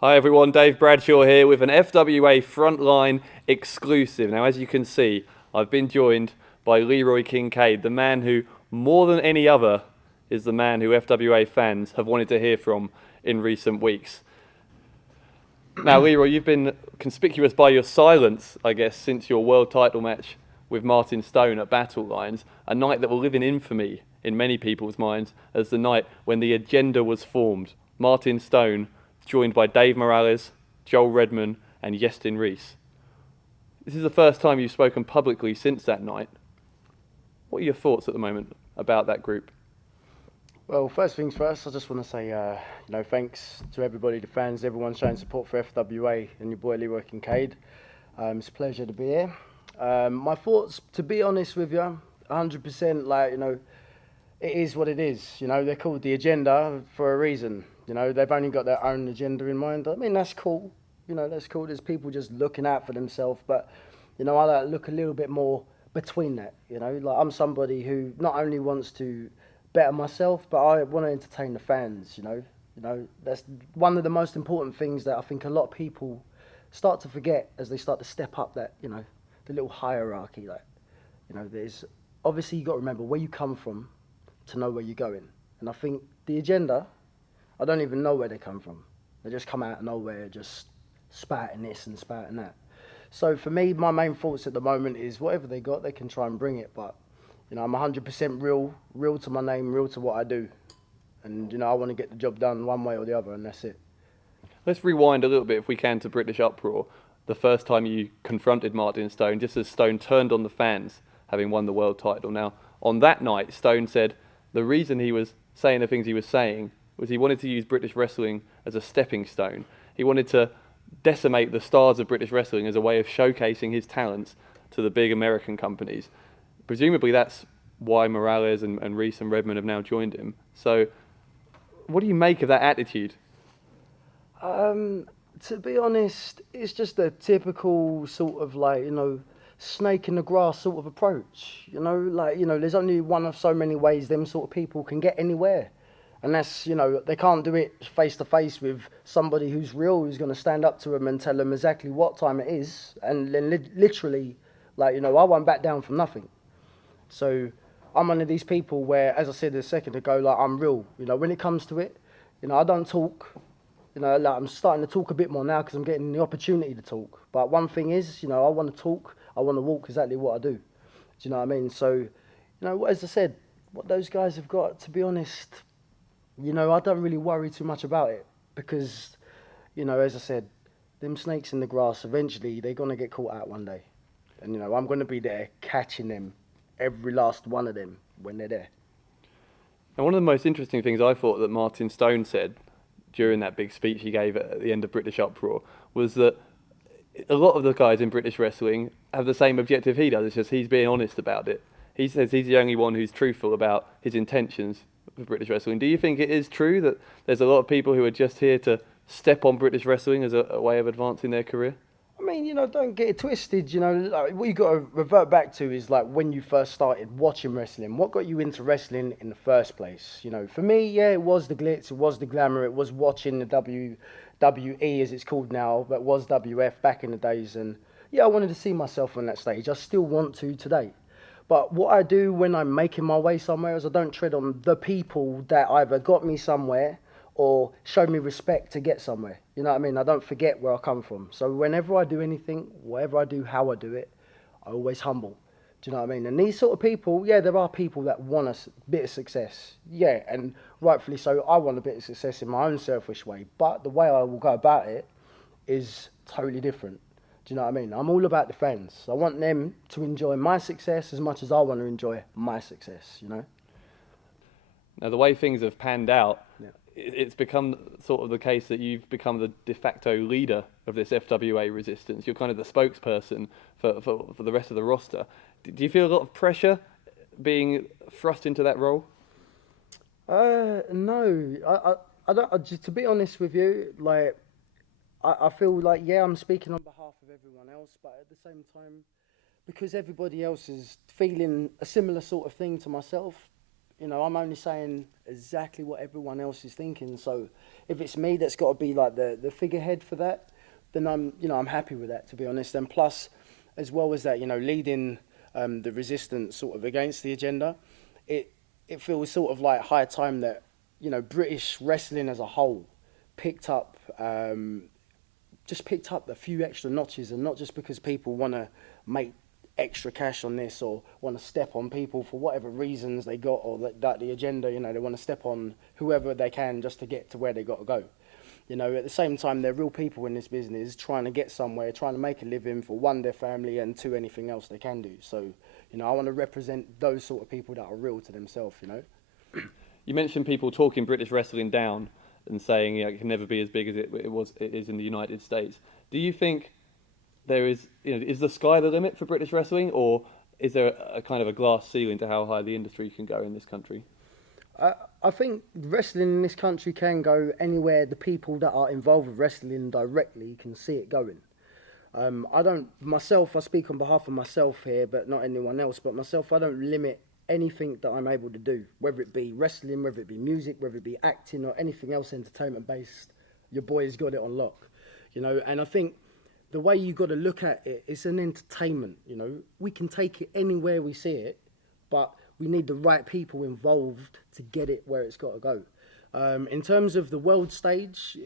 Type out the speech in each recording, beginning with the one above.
Hi everyone, Dave Bradshaw here with an FWA Frontline exclusive. Now, as you can see, I've been joined by Leeroy Kincaide, the man who, more than any other, is the man who FWA fans have wanted to hear from in recent weeks. Now, Leeroy, you've been conspicuous by your silence, I guess, since your world title match with Martin Stone at Battle Lines, a night that will live in infamy in many people's minds as the night when the agenda was formed. Martin Stone joined by Dave Morales, Joel Redman and Yestin Reese. This is the first time you've spoken publicly since that night. What are your thoughts at the moment about that group? Well, first things first, I just want to say, thanks to everybody, the fans, everyone showing support for FWA and your boy Leeroy Kincaide. It's a pleasure to be here. My thoughts, to be honest with you, 100%, it is what it is. They're called the agenda for a reason. They've only got their own agenda in mind. I mean, that's cool. That's cool. There's people just looking out for themselves. But, I like to look a little bit more between that. Like I'm somebody who not only wants to better myself, but I want to entertain the fans. That's one of the most important things that I think a lot of people start to forget as they start to step up that, the little hierarchy. There's obviously you got to remember where you come from to know where you're going. And I think the agenda, I don't even know where they come from. They just come out of nowhere, just spouting this and spouting that. So for me, my main thoughts at the moment is whatever they got, they can try and bring it. But, I'm 100% real to my name, real to what I do. And, I want to get the job done one way or the other, and that's it. Let's rewind a little bit, if we can, to British Uproar. The first time you confronted Martin Stone, just as Stone turned on the fans, having won the world title. Now, on that night, Stone said the reason he was saying the things he was saying was he wanted to use British wrestling as a stepping stone. He wanted to decimate the stars of British wrestling as a way of showcasing his talents to the big American companies. Presumably that's why Morales and Reese and Redman have now joined him. So what do you make of that attitude? To be honest, it's just a typical sort of snake in the grass sort of approach. There's only one of so many ways them sort of people can get anywhere. And that's, they can't do it face to face with somebody who's real, who's going to stand up to them and tell them exactly what time it is. And then literally, I won't back down from nothing. So I'm one of these people where, as I said a second ago, I'm real. When it comes to it, I don't talk. I'm starting to talk a bit more now because I'm getting the opportunity to talk. But one thing is, I want to talk. I want to walk exactly what I do. Do you know what I mean? So, as I said, what those guys have got, to be honest, I don't really worry too much about it because, as I said, them snakes in the grass, eventually they're going to get caught out one day. And, I'm going to be there catching them, every last one of them, when they're there. And one of the most interesting things I thought that Martin Stone said during that big speech he gave at the end of British Uproar was that a lot of the guys in British wrestling have the same objective he does. It's just he's being honest about it. He says he's the only one who's truthful about his intentions with British wrestling. Do you think it is true that there's a lot of people who are just here to step on British wrestling as a way of advancing their career? I mean, don't get it twisted. What you got to revert back to is when you first started watching wrestling. What got you into wrestling in the first place? For me, yeah, it was the glitz, it was the glamour, it was watching the WWE as it's called now, but was WF back in the days. And yeah, I wanted to see myself on that stage. I still want to today. But what I do when I'm making my way somewhere is I don't tread on the people that either got me somewhere or showed me respect to get somewhere. You know what I mean? I don't forget where I come from. So whenever I do anything, whatever I do, how I do it, I always humble. Do you know what I mean? And these sort of people, yeah, there are people that want a bit of success. Yeah, and rightfully so, I want a bit of success in my own selfish way. But the way I will go about it is totally different. Do you know what I mean? I'm all about the fans. I want them to enjoy my success as much as I want to enjoy my success, Now, the way things have panned out, yeah. It's become sort of the case that you've become the de facto leader of this FWA Resistance. You're kind of the spokesperson for the rest of the roster. Do you feel a lot of pressure being thrust into that role? No. I don't. Just to be honest with you, I feel like, yeah, I'm speaking on behalf of everyone else, but at the same time, because everybody else is feeling a similar sort of thing to myself, I'm only saying exactly what everyone else is thinking. So if it's me that's got to be like the figurehead for that, then I'm happy with that, to be honest. And plus, as well as that, leading the resistance sort of against the agenda, it feels sort of like high time that, British wrestling as a whole picked up just picked up a few extra notches, and not just because people want to make extra cash on this or want to step on people for whatever reasons they got, or that the agenda, they want to step on whoever they can just to get to where they got to go. At the same time, they're real people in this business trying to get somewhere, trying to make a living for one, their family, and two, anything else they can do. So, I want to represent those sort of people that are real to themselves, You mentioned people talking British wrestling down and saying it can never be as big as it is in the United States. Do you think there is, is the sky the limit for British wrestling, or is there a kind of a glass ceiling to how high the industry can go in this country? I think wrestling in this country can go anywhere the people that are involved with wrestling directly can see it going. I speak on behalf of myself here, but not anyone else, but myself, I don't limit anything that I'm able to do, whether it be wrestling, whether it be music, whether it be acting or anything else entertainment based. Your boy's got it on lock, and I think the way you got to look at it, it's an entertainment, we can take it anywhere we see it, but we need the right people involved to get it where it's got to go. In terms of the world stage,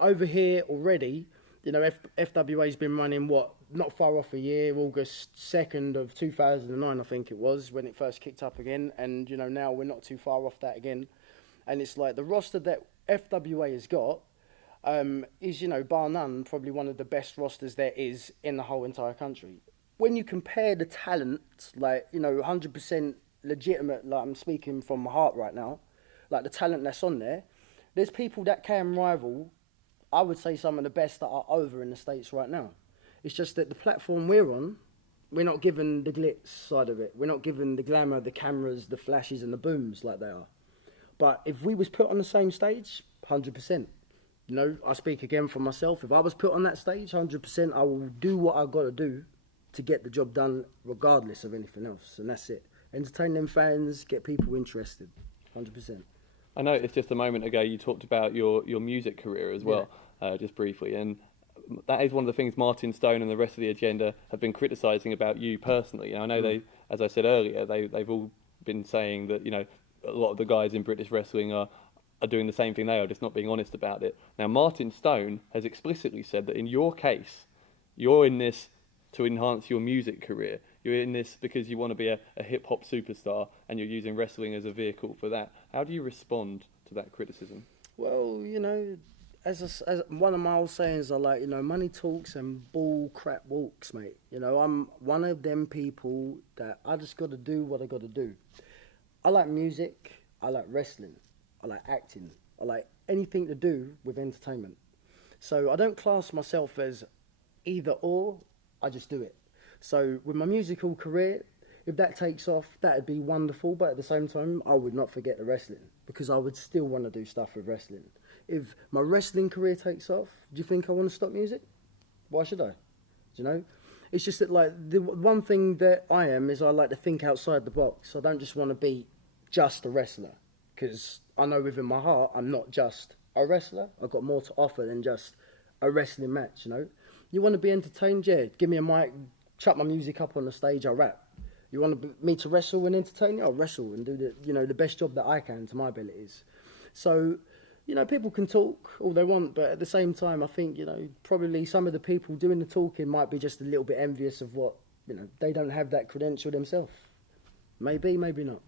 over here already, FWA's been running, not far off a year, August 2nd of 2009, I think it was, when it first kicked up again. And, now we're not too far off that again. And it's like the roster that FWA has got is, bar none, probably one of the best rosters there is in the whole entire country. When you compare the talent, 100% legitimate, like I'm speaking from my heart right now, like the talent that's on there, there's people that can rival, I would say, some of the best that are over in the States right now. It's just that the platform we're on, we're not given the glitz side of it. We're not given the glamour, the cameras, the flashes and the booms like they are. But if we was put on the same stage, 100%. I speak again for myself. If I was put on that stage, 100%, I will do what I've got to do to get the job done regardless of anything else. And that's it. Entertain them fans, get people interested, 100%. I know it's just a moment ago you talked about your music career as well, just briefly, and that is one of the things Martin Stone and the rest of the agenda have been criticising about you personally. And I know they, as I said earlier, they've all been saying that a lot of the guys in British wrestling are doing the same thing they are, just not being honest about it. Now Martin Stone has explicitly said that in your case, you're in this to enhance your music career. You're in this because you want to be a hip-hop superstar, and you're using wrestling as a vehicle for that. How do you respond to that criticism? Well, as one of my old sayings are like, money talks and bull crap walks, mate. I'm one of them people that I just got to do what I got to do. I like music, I like wrestling, I like acting, I like anything to do with entertainment. So I don't class myself as either or, I just do it. So with my musical career, if that takes off, that'd be wonderful. But at the same time, I would not forget the wrestling, because I would still want to do stuff with wrestling. If my wrestling career takes off, do you think I want to stop music? Why should I? It's just that, like, the one thing that I am is I like to think outside the box. I don't just want to be just a wrestler, because I know within my heart I'm not just a wrestler. I've got more to offer than just a wrestling match. You want to be entertained? Yeah, give me a mic, chuck my music up on the stage, I'll rap. You want me to wrestle and entertain you? I'll wrestle and do the best job that I can to my abilities. So, people can talk all they want, but at the same time, I think, probably some of the people doing the talking might be just a little bit envious of what, they don't have that credential themselves. Maybe, maybe not.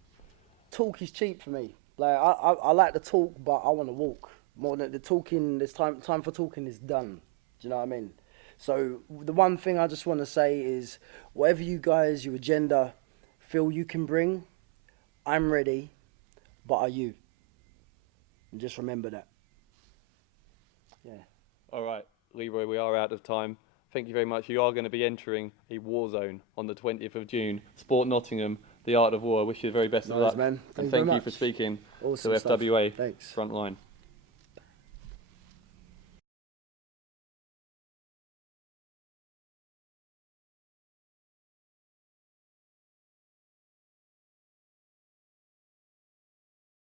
Talk is cheap for me. Like, I like to talk, but I want to walk. More than the talking, there's time for talking is done. Do you know what I mean? So the one thing I just want to say is, whatever you guys, your agenda, feel you can bring, I'm ready, but are you? And just remember that. Yeah. All right, Leeroy, we are out of time. Thank you very much. You are going to be entering a war zone on the 20th of June. Sport Nottingham, the art of war. I wish you the very best of luck. Man. And thank you for speaking to FWA Frontline.